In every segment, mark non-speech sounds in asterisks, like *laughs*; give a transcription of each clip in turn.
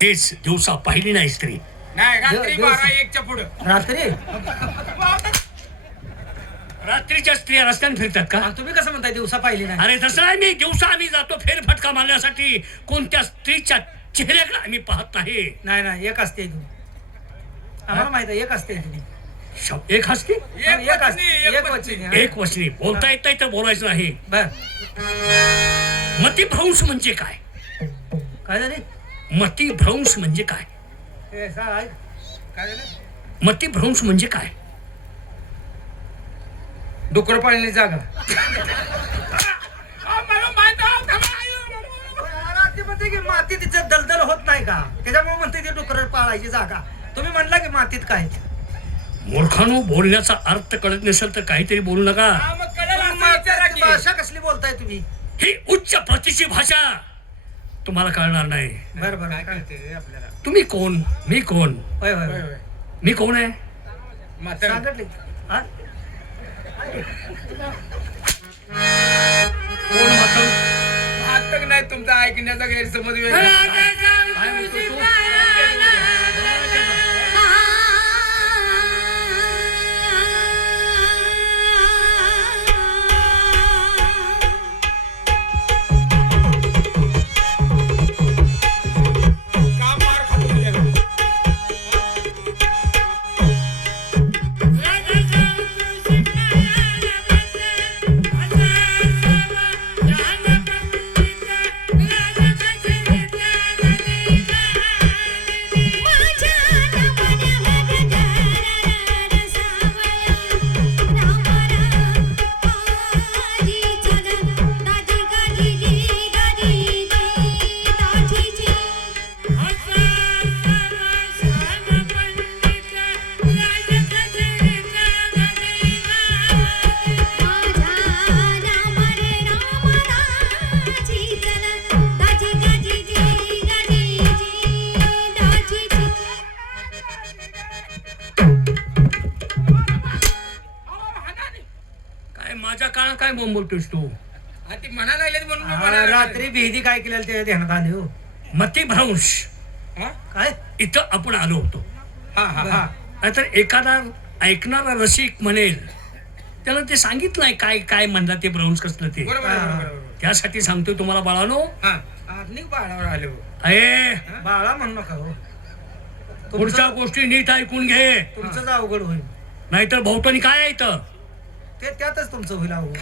तेच दिवसा पाहिली नाही स्त्री. नाही रात्री दिव- दिवस- बारा एकच्या पुढं. रात्री? रात्रीच्या स्त्रिया रस्त्याने फिरतात का? तुम्ही कसं म्हणताय दिवसा पाहिली नाही? अरे तसं नाही मी दिवसा आम्ही जातो फेरफटका मारण्यासाठी. कोणत्या स्त्रीच्या चेहऱ्याकडे आम्ही पाहत नाही. नाही नाही एक असते आम्हाला माहीत आहे एक असते शब- एक हसते एक एक वचनी, असते एक एक वचनी. वचनी, हा. एक वचनी. बोलता येत नाही तर बोलायचं नाही बर. मतिभ्रंश म्हणजे काय? काय झाले? मतिभ्रंश म्हणजे काय? मतिभ्रंश म्हणजे काय? डुकर पाळलेली जागा. *laughs* म्हणते की माती तिचं दलदल होत नाही का? त्याच्यामुळे म्हणते ते डुकर पाळायची जागा. तुम्ही म्हणला की मातीत काय? मूर्खानो बोलण्याचा अर्थ कळत नसेल तर काहीतरी बोलू नका. भाषा कसली बोलताय तुम्ही? ही उच्च प्रतीची भाषा. तुम्हाला कळणार नाही बर बर काय कळते आपल्याला तुम्ही कोण मी कोण होय होय होय, होय. होय. मी कोण आहे म्हातारं. सांगितले हा? कोण नाही तुमचा ऐकण्याचा गैरसमज वेगळा काय म्हणतो तू? माझ्या काळात काय बोंब बोलतोस तू? हा, ती म्हणा लागलेत म्हणून मी म्हणायला रात्री भेदी काय केलेलं ते ध्यानात आले हो? मतिभ्रंश लागलो. हा? काय? इथं आपण आलो होतो. हा, हा, हा. नाहीतर एखादा ऐकणारा रसिक म्हणेल. त्याला ते सांगितलं नाही काय काय म्हणला ते भ्रंश कसलं ते. बरोबर आहे, बरोबर आहे, बरोबर. त्यासाठी सांगतोय तुम्हाला बाळानो. आहे. हा. आधुनिक बाळावर आले हो. अये बाळा म्हणू नका हो. पुढच्या तुमचं गोष्टी नीट ऐकून घे. तुमचंच अवघड होईल. नाहीतर भोवतानी काय आहे इथं? ते त्यातच तुमचं होईल अहो.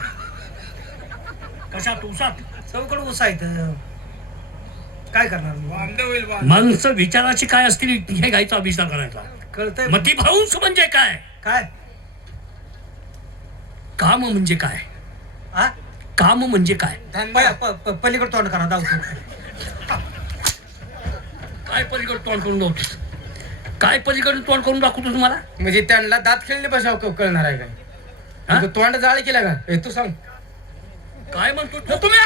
कशा तुसात चौकड उसायचं काय करणार मग? वांदे होईल वांदे. माणसं विचाराची काय असतील हे घ्यायचा विचार करायचा. कळतंय मतिभ्रंश म्हणजे काय? काय? काम म्हणजे काय? हा काम म्हणजे काय? धंदा. प- प- प- पलीकडे तोंड करा दावतो काय पलीकडे तोंड करून दाखवतोस? काय पलीकडे तोंड करून दाखवतो तुम्हाला म्हणजे त्यांना दात खेळले बसाव कळणार आहे काय? हा? तोंड जाळ केला का? हे तू सांग. काय म्हणतो हो, तुम्ही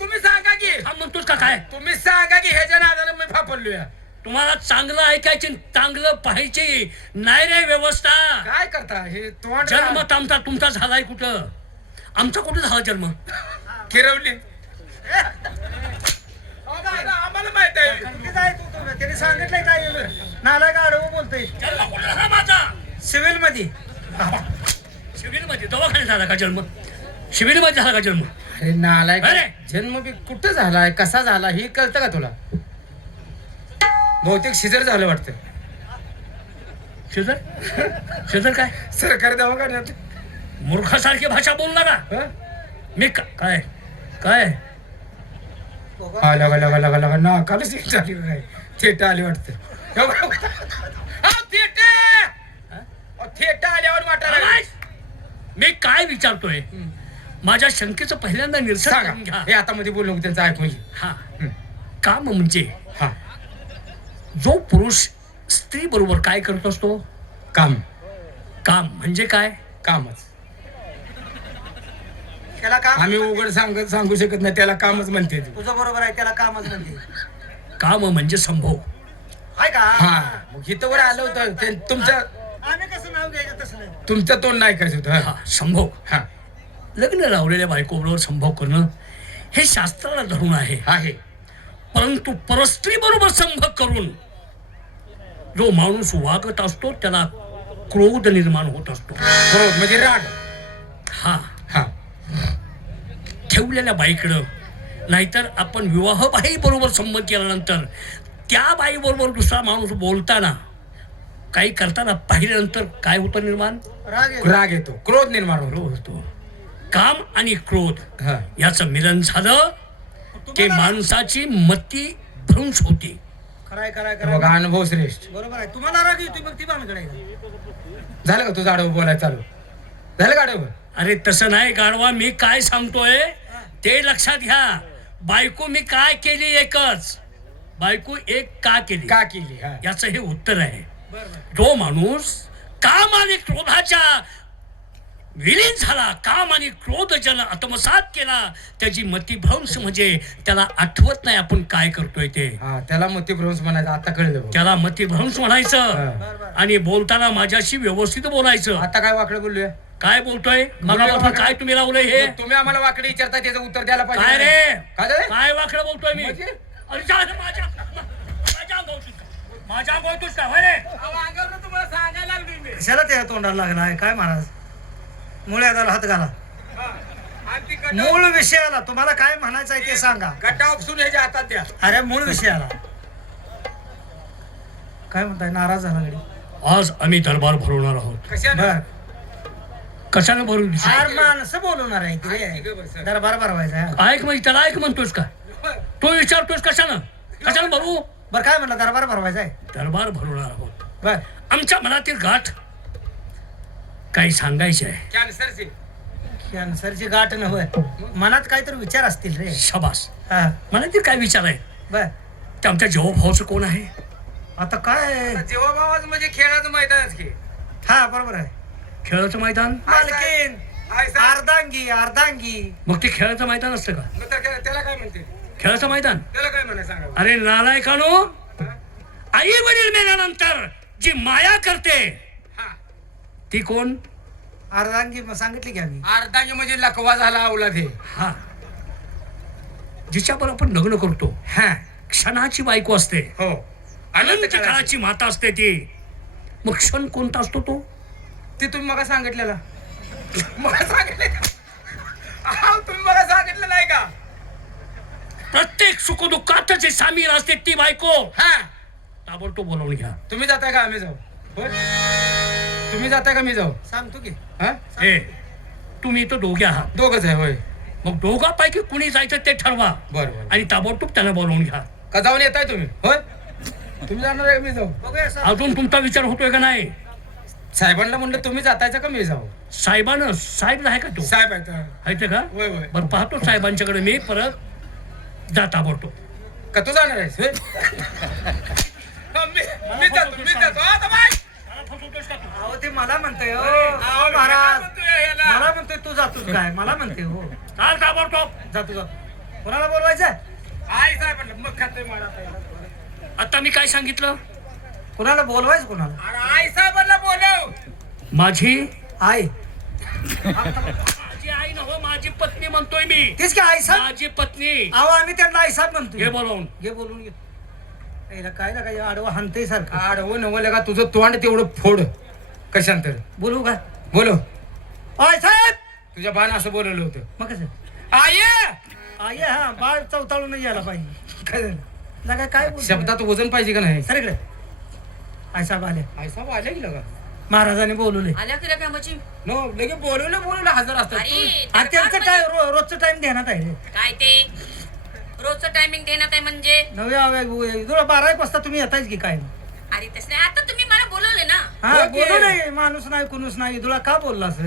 तुम्ही सांगा की. थांब म्हणतोस का काय? तुम्ही सांगा की ह्याच्या नादाला मी फापडलोय तुम्हाला चांगलं ऐकायचे चांगलं पाहायचे नाही रे व्यवस्था. काय करता? हे तोंड जन्म आमचा तुमचा झालाय कुठं? आमचा कुठं झाला जन्म? किरवली आम्हाला माहीत आहे? त्याने सांगितलंय काय? नालाय का आडवं बोलतोय. जन्म कुठं झाला माझा? सिव्हिलमध्ये दवाखान्यात झाला का जन्म? शिबिरमध्ये झाला का जन्म? अरे नालाय अरे! जन्म बी कुठं झालाय? कसा झाला? हे कळतं का तुला? बहुतेक शिजर झालं वाटतं. शेजर? शेजर काय? सरकारी दवाखान्यात. मूर्खासारखी भाषा बोल नका. हं? मी का- काय? काय? हा लगा लगा लगा लगा ना कालच का काय थेट आली वाटतं. हो, हा, थेट आल्यावर वाटायला आवाज! मी काय विचारतोय? माझ्या शंकेचं पहिल्यांदा निरसन करून सांगा हे घ्या आता मध्ये बोललो त्यांचं ऐकून घे. हा. हं. काम म्हणजे हा. जो पुरुष स्त्री बरोबर काय करत असतो? काम. काम म्हणजे काय? कामच. त्याला काम आम्ही उघड सांग सांगू शकत नाही त्याला कामच म्हणते ते. तुझं बरोबर आहे त्याला कामच म्हणते. काम म्हणजे संभोग आहे का? हा. मग इथं वर आलं होतं ते तुमचं आम्ही कसं नाव घ्यायचं तसं नाही. तुमचं तोंड नाही करायचं होतं हा. संभोग हा. लग्न लावलेल्या बायकोबरोबर संभोग करणं हे शास्त्राला धरून आहे. आहे. परंतु परस्त्री बरोबर संभ करून जो माणूस वागत असतो त्याला क्रोध निर्माण होत असतो. बरोबर म्हणजे राग. हा. हा. ठेवलेल्या बाईकडं नाहीतर आपण विवाह बाई बरोबर संमत केल्यानंतर त्या बाई बरोबर दुसरा माणूस बोलताना काही करताना पाहिल्यानंतर काय होतं निर्माण? राग येतो. राग येतो. क्रोध निर्माण होतो. काम आणि क्रोध याचं मिलन झालं की माणसाची मती भ्रंश होते. खराय खराय बघा खराय. अनुभव श्रेष्ठ. बरोबर आहे. तुम्हाला राग येतो मग ती बांधकडे झालं का तुझं आडवं बोलायला चालू? झालं का आडवं? अरे तसं नाही गाढवा मी काय सांगतोय? ते लक्षात घ्या. बायको मी काय केली एकच? बायको एक का केली? का केली? याचं हे उत्तर आहे. जो माणूस काम आणि क्रोधाच्या विलीन झाला. काम आणि क्रोध ज्याला आत्मसात केला त्याची मतिभ्रंश म्हणजे त्याला आठवत नाही आपण काय करतोय ते. त्याला मोतीभ्रंश म्हणायचं आता कळलं. त्याला मतिभ्रंश म्हणायचं. आणि बोलताना माझ्याशी व्यवस्थित बोलायचं. आता काय वाकडं बोलूया काय बोलतोय? मगापासून काय तुम्ही लावलंय हे? तुम्ही आम्हाला वाकडे विचारता त्याचं उत्तर द्यायला पाहिजे. काय रे? काय वाकडं बोलतोय मी? म्हणजे? अरे माझ्या माझ्या अंगावर तुझ रे? कशाला त्या तोंडाला लागला आहे? काय महाराज? मुळ्याला हात घाला. मूळ विषयाला तुम्हाला काय म्हणायचं आहे ते सांगा. गट्टा उपसून ह्याच्या हातात द्या. अरे मूळ विषयाला. काय म्हणताय? नाराज झाला गडी. आज आम्ही दरबार भरवणार आहोत. कशानं बर. कशाने भरू आर माणसं बोलवणार आहे की रे. दरबार भरवायचा आहे. ऐक म्हणजे त्याला ऐक म्हणतोस का? तो विचारतोस कशानं कशानं भरू? बरं काय म्हणलं? दरबार भरवायचा आहे दरबार भरवणार आहोत. बर. आमच्या मनातील गाठ काही सांगायचे आहे. कॅन्सरचे. कॅन्सरची गाठ नव्हे मनात काहीतरी विचार असतील रे. शबास. हा. मनातील काय विचार आहे बर. ते आमच्या भावाचं कोण आहे? आता काय? जेव्हा म्हणजे खेळाचं मैदानच की. हा बरोबर आहे. खेळाचं मैदान? मालकीन. अर्धांगी अर्धांगी. मग ते खेळाचं मैदान असतं का? मग तर त्या- त्याला काय म्हणते? खेळाचं मैदान? त्याला काय म्हणा सांगा अरे नालायकानो आई वडील मेल्यानंतर जी माया करते हा. ती कोण? अर्धांगी सांगितली की आम्ही. अर्धांगी म्हणजे लकवा झाला अवलाद हे. हा. जिच्यावर आपण लग्न करतो हा. क्षणाची बायको असते. हो. अनंत काळाची. माता असते ती. मग क्षण कोणता असतो तो? ते तुम्ही मग सांगितलेला. मला सांगितलं तुम्ही मला सांगितलं नाही का? प्रत्येक सुखदुःखात जे सामील असते ती बायको. हा. ताबडतोब बोलावून घ्या. तुम्ही जाताय का? आम्ही जाऊ. होय तुम्ही जाताय का? मी जाऊ. सांगतो की. हा? ए तुम्ही तर दोघे आहात. दोघच आहे होय. मग दोघांपैकी कुणी जायचं ते ठरवा. बरं बरं. आणि ताबडतोब त्यांना बोलावून घ्या. का जाऊन येताय तुम्ही? होय. तुम्ही जाणार आहे का? मी जाऊ. बघूया सर. अजून तुमचा विचार होतोय का नाही? साहेबांना म्हणलं तुम्ही जातायचं का? मी जाऊ. साहेबानं साहेब आहे का तो? साहेब हा. आहे ते का? होय होय. बरं पाहतो साहेबांच्याकडे. मी परत जाता पडतो का तू जाणार आहेस होय? हा, मी मी जातो मी जातो. आता बाय अहो ते मला म्हणतोय हो. अहो, अहो, महाराज म्हणतोय ह्याला. मला म्हणतोय तू जातोस काय? मला म्हणते हो. चाल ताबडतोब. जातो जातो. कोणाला बोलवायचं आई साहेबांना मग खाते मला आता मी काय सांगितलं? कोणाला बोलवायचं कोणाला? अरे आई साहेबांना बोलव. माझी आई. माझी पत्नी म्हणतोय मी. तेच की आई साहेब? माझी पत्नी. अहो आम्ही त्यांना आई साहेब हे बोलवून घे बोलून घे. याला काय ना काय आडवं हाणतंय सारखं. आडवं नवं का तुझं तोंड तेवढं फोड. कशांतर बोलू का? बोलो. आई साहेब! तुझ्या बाण असं बोलवलं होतं. मग कसं? आई आई हा बाळ चवताळून नाही यायला पाहिजे. काय झालं? लगा काय? शब्दात वजन पाहिजे का नाही? सर इकडे. आई साहेब आले आई साहेब आले की लगा? महाराजांनी बोलवले आल्या नो लगे बोलवलं बोलवलं हजर असतात. आणि त्यांचं काय रो- रोजचं टाइम देण्यात आहे. काय ते? रोजचं टायमिंग देण्यात आहे म्हणजे? नव्या बारा एक वाजता तुम्ही येतायच की काय? अरे तसं नाही. आता तुम्ही मला बोलवले ना. हा हो की? बोलू नाही माणूस नाही कुणूस नाही. तुला का बोलला सर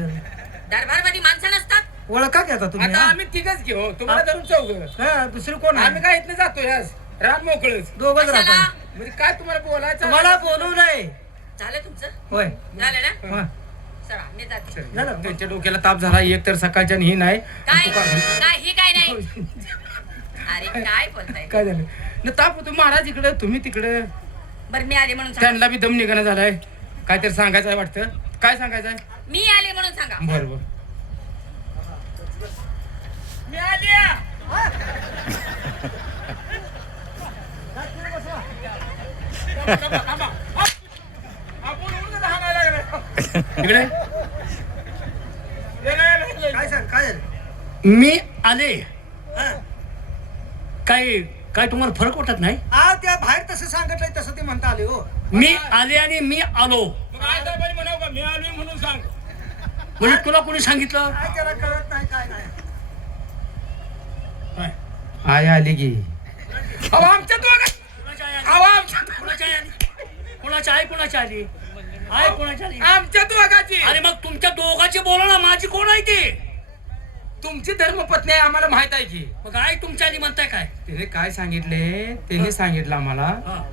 दरबारमध्ये माणसं नसतात. ओळखा घेता तुम्ही आता हा? आम्ही तिघच घेऊ तुम्हाला धरून चौघ. हा, दुसरी कोण आम्ही आहे काय इथनं जातोय आज? रात मोकळच. दोघच कशाला? राहतो म्हणजे काय तुम्हाला बोलायचं? तुम्हाला बोलू नाही झालं तुमचं? होय. झालं ना? हा. चला मी जाते. झालं? त्यांच्या डोक्याला ताप झाला एक तर सकाळच्या आणि ही नाही. काय? काय? हे काय नाही? *laughs* अरे काय बोलताय? काय झालं? न ताप होतो. महाराज इकडे तुम्ही तिकडे. बरं मी आले म्हणून सांगा. त्यांना बी दम निघणं झालाय. काहीतरी सांगायचं आहे वाटतं. काय सांगायचं आहे मी आले म्हणून सांगा. बरं बरं *laughs* मी आले आपण उलटं हाणायला लागलो. इकडे. नाही, नाही, नाही. काय सांग काय झालं? मी आले. हा. काय काय तुम्हाला फरक वाटत नाही? आ त्या बाहेर तसं सांगितलंय तसं ते म्हणता आले हो. मी आले आणि मी आलो. मग आई दाबाने म्हणावं का, मी आलोय म्हणून सांग. म्हणजे तुला कोणी सांगितलं? काय त्याला कळत नाही काय नाही. काय? आई आली की. अहो आमच्या दोघा? अहो आमच्या कोणाची आई आली? कोणाची आई कोणाची आली? आमच्या दोघाची. अरे मग तुमच्या दोघांची बोला ना माझी कोण आहे ती? तुमची धर्मपत्नी आहे आम्हाला माहीत आहे की. मग आई तुमच्या आली म्हणताय काय? तिने काय सांगितले? त्यांनी सांगितलं आम्हाला. हा.